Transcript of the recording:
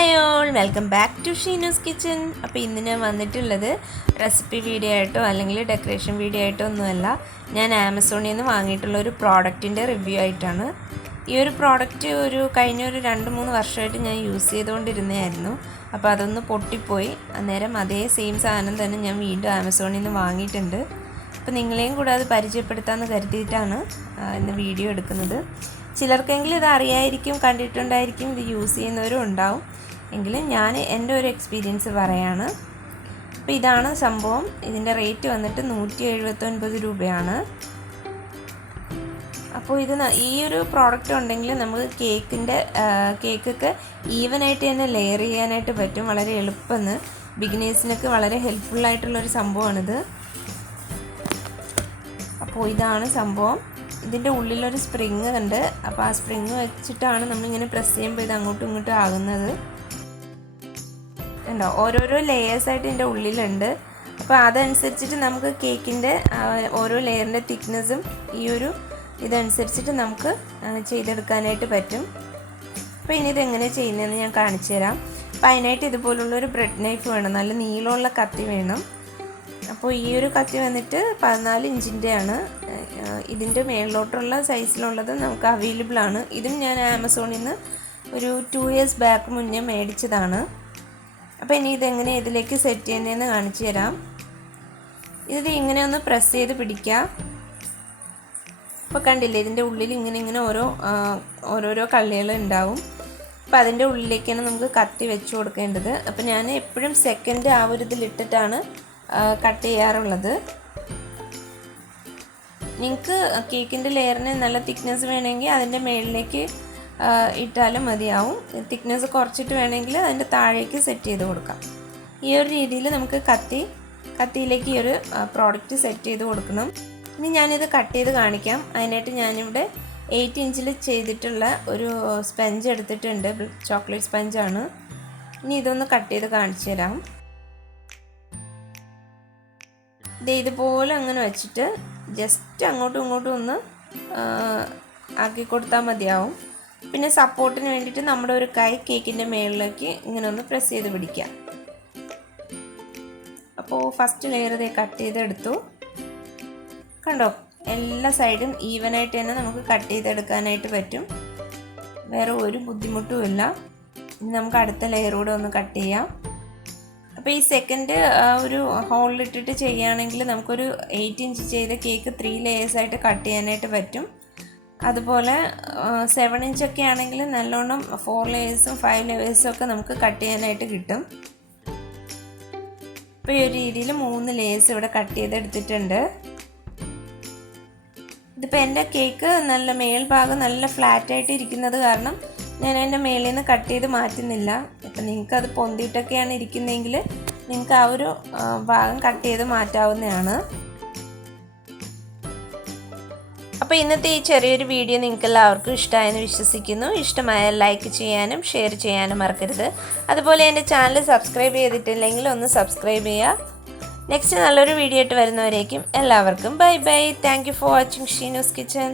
Hi all, welcome back to Sheenu's kitchen. അപ്പോൾ ഇന്ന് ഞാൻ വന്നിട്ടുള്ളത് റെസിപ്പി വീഡിയോ ആയിട്ടോ അല്ലെങ്കിൽ ഡെക്കറേഷൻ വീഡിയോ ആയിട്ടോ ഒന്നുമല്ല. ഞാൻ ആമസോണിൽ നിന്ന് വാങ്ങിയിട്ടുള്ള ഒരു പ്രോഡക്റ്റിൻ്റെ റിവ്യൂ ആയിട്ടാണ്. ഈ ഒരു പ്രോഡക്റ്റ് കഴിഞ്ഞ ഒരു 2-3 വർഷമായിട്ട് ഞാൻ യൂസ് ചെയ്തുകൊണ്ടിരുന്നതായിരുന്നു. അപ്പോൾ അതൊന്ന് പൊട്ടിപ്പോയി. അന്നേരം അതേ സെയിം സാധനം തന്നെ ഞാൻ വീണ്ടും ആമസോണിൽ നിന്ന് വാങ്ങിയിട്ടുണ്ട്. അപ്പോൾ നിങ്ങളെയും കൂടെ അത് പരിചയപ്പെടുത്താമെന്ന് കരുതിയിട്ടാണ് ഇന്ന് വീഡിയോ എടുക്കുന്നത്. ചിലർക്കെങ്കിലും ഇത് അറിയായിരിക്കും, കണ്ടിട്ടുണ്ടായിരിക്കും, ഇത് യൂസ് ചെയ്യുന്നവരും ഉണ്ടാവും. എങ്കിലും ഞാൻ എൻ്റെ ഒരു എക്സ്പീരിയൻസ് പറയാണ്. അപ്പോൾ ഇതാണ് സംഭവം. ഇതിൻ്റെ റേറ്റ് വന്നിട്ട് 179 രൂപയാണ്. അപ്പോൾ ഈ ഒരു പ്രോഡക്റ്റ് ഉണ്ടെങ്കിൽ നമുക്ക് കേക്കൊക്കെ ഈവനായിട്ട് തന്നെ ലെയർ ചെയ്യാനായിട്ട് പറ്റും. വളരെ എളുപ്പമെന്ന് ബിഗിനേഴ്സിനൊക്കെ വളരെ ഹെൽപ്ഫുള്ളായിട്ടുള്ളൊരു സംഭവമാണിത്. അപ്പോൾ ഇതാണ് സംഭവം. ഇതിൻ്റെ ഉള്ളിലൊരു സ്പ്രിങ് ഉണ്ട്. അപ്പോൾ ആ സ്പ്രിങ് വെച്ചിട്ടാണ് നമ്മളിങ്ങനെ പ്രസ് ചെയ്യുമ്പോൾ ഇത് അങ്ങോട്ടും ഇങ്ങോട്ടും ആകുന്നത്. ഉണ്ടോ, ഓരോരോ ലെയേഴ്സായിട്ട് ഇതിൻ്റെ ഉള്ളിലുണ്ട്. അപ്പോൾ അതനുസരിച്ചിട്ട് നമുക്ക് കേക്കിൻ്റെ ഓരോ ലെയറിൻ്റെ തിക്നെസ്സും ഇതനുസരിച്ചിട്ട് നമുക്ക് ചെയ്തെടുക്കാനായിട്ട് പറ്റും. അപ്പോൾ ഇനി ഇതെങ്ങനെ ചെയ്യുന്നതെന്ന് ഞാൻ കാണിച്ചു തരാം. അപ്പോൾ അതിനായിട്ട് ഇതുപോലുള്ളൊരു ബ്രെഡ് നൈഫ് വേണം, നല്ല നീളമുള്ള കത്തി വേണം. അപ്പോൾ ഈ ഒരു കത്തി വന്നിട്ട് 14 ഇഞ്ചിൻ്റെയാണ്. ഇതിൻ്റെ മേളിലോട്ടുള്ള സൈസിലുള്ളത് നമുക്ക് അവൈലബിൾ ആണ്. ഇതും ഞാൻ ആമസോണിൽ നിന്ന് ഒരു 2 years ബാക്ക് മുന്നേ മേടിച്ചതാണ്. അപ്പോൾ ഇനി ഇതെങ്ങനെ ഇതിലേക്ക് സെറ്റ് ചെയ്യുന്നതെന്ന് കാണിച്ചു തരാം. ഇത് ഇങ്ങനെ ഒന്ന് പ്രസ് ചെയ്ത് പിടിക്കുക. അപ്പോൾ കണ്ടില്ലേ, ഇതിൻ്റെ ഉള്ളിൽ ഇങ്ങനെ ഓരോരോ കള്ളികൾ ഉണ്ടാവും. അപ്പോൾ അതിൻ്റെ ഉള്ളിലേക്കാണ് നമുക്ക് കത്തി വെച്ച് കൊടുക്കേണ്ടത്. അപ്പോൾ ഞാൻ എപ്പോഴും സെക്കൻഡ് ആ ഒരു ഇതിലിട്ടിട്ടാണ് കട്ട് ചെയ്യാറുള്ളത്. നിങ്ങൾക്ക് കേക്കിൻ്റെ ലെയറിന് നല്ല തിക്നെസ് വേണമെങ്കിൽ അതിൻ്റെ മുകളിലേക്ക് ഇട്ടാലും മതിയാവും. തിക്നെസ് കുറച്ചിട്ട് വേണമെങ്കിൽ അതിൻ്റെ താഴേക്ക് സെറ്റ് ചെയ്ത് കൊടുക്കാം. ഈ ഒരു രീതിയിൽ നമുക്ക് കത്തിയിലേക്ക് ഈ ഒരു പ്രോഡക്റ്റ് സെറ്റ് ചെയ്ത് കൊടുക്കണം. ഇനി ഞാനിത് കട്ട് ചെയ്ത് കാണിക്കാം. അതിനായിട്ട് ഞാനിവിടെ 8 ഇഞ്ചിൽ ചെയ്തിട്ടുള്ള ഒരു സ്പഞ്ച് എടുത്തിട്ടുണ്ട്. ചോക്ലേറ്റ് സ്പഞ്ചാണ്. ഇനി ഇതൊന്ന് കട്ട് ചെയ്ത് കാണിച്ചു തരാം. ഇതുപോലെ അങ്ങനെ വെച്ചിട്ട് ജസ്റ്റ് അങ്ങോട്ടും ഇങ്ങോട്ടും ഒന്ന് ആക്കി കൊടുത്താൽ മതിയാവും. പിന്നെ സപ്പോർട്ടിന് വേണ്ടിയിട്ട് നമ്മുടെ ഒരു കൈ കേക്കിൻ്റെ മുകളിലേക്ക് ഇങ്ങനെ ഒന്ന് പ്രസ് ചെയ്ത് പിടിക്കാം. അപ്പോൾ ഫസ്റ്റ് ലെയർ കട്ട് ചെയ്തെടുത്തു. കണ്ടോ, എല്ലാ സൈഡും ഈവനായിട്ട് തന്നെ നമുക്ക് കട്ട് ചെയ്തെടുക്കാനായിട്ട് പറ്റും. വേറെ ഒരു ബുദ്ധിമുട്ടും ഇല്ല. ഇനി നമുക്ക് അടുത്ത ലെയർ കൂടെ ഒന്ന് കട്ട് ചെയ്യാം. അപ്പോൾ ഈ സെക്കൻഡ് ഒരു ഹോളിലിട്ടിട്ട് ചെയ്യുകയാണെങ്കിൽ നമുക്കൊരു 8 ഇഞ്ച് ചെയ്ത കേക്ക് 3 ലെയേഴ്സായിട്ട് കട്ട് ചെയ്യാനായിട്ട് പറ്റും. അതുപോലെ 7 ഇഞ്ചൊക്കെ ആണെങ്കിൽ നല്ലോണം 4 ലെയേഴ്സും 5 ലെയേഴ്സും ഒക്കെ നമുക്ക് കട്ട് ചെയ്യാനായിട്ട് കിട്ടും. അപ്പോൾ ഈ ഒരു രീതിയിൽ 3 ലെയേഴ്സ് ഇവിടെ കട്ട് ചെയ്തെടുത്തിട്ടുണ്ട്. ഇതിപ്പോൾ എൻ്റെ കേക്ക് നല്ല മേൽഭാഗം നല്ല ഫ്ലാറ്റായിട്ട് ഇരിക്കുന്നത് കാരണം ഞാൻ അതിൻ്റെ മേളിൽ നിന്ന് കട്ട് ചെയ്ത് മാറ്റുന്നില്ല. ഇപ്പം നിങ്ങൾക്കത് പൊന്തിയിട്ടൊക്കെയാണ് ഇരിക്കുന്നതെങ്കിൽ നിങ്ങൾക്ക് ആ ഒരു ഭാഗം കട്ട് ചെയ്ത് മാറ്റാവുന്നതാണ്. അപ്പോൾ ഇന്നത്തെ ഈ ചെറിയൊരു വീഡിയോ നിങ്ങൾക്ക് എല്ലാവർക്കും ഇഷ്ടമായെന്ന് വിശ്വസിക്കുന്നു. ഇഷ്ടമായാൽ ലൈക്ക് ചെയ്യാനും ഷെയർ ചെയ്യാനും മറക്കരുത്. അതുപോലെ എൻ്റെ ചാനൽ സബ്സ്ക്രൈബ് ചെയ്തിട്ടില്ലെങ്കിൽ ഒന്ന് സബ്സ്ക്രൈബ് ചെയ്യുക. നെക്സ്റ്റ് നല്ലൊരു വീഡിയോ ആയിട്ട് വരുന്നവരേക്കും എല്ലാവർക്കും bye bye. Thank you for watching Sheenu's kitchen.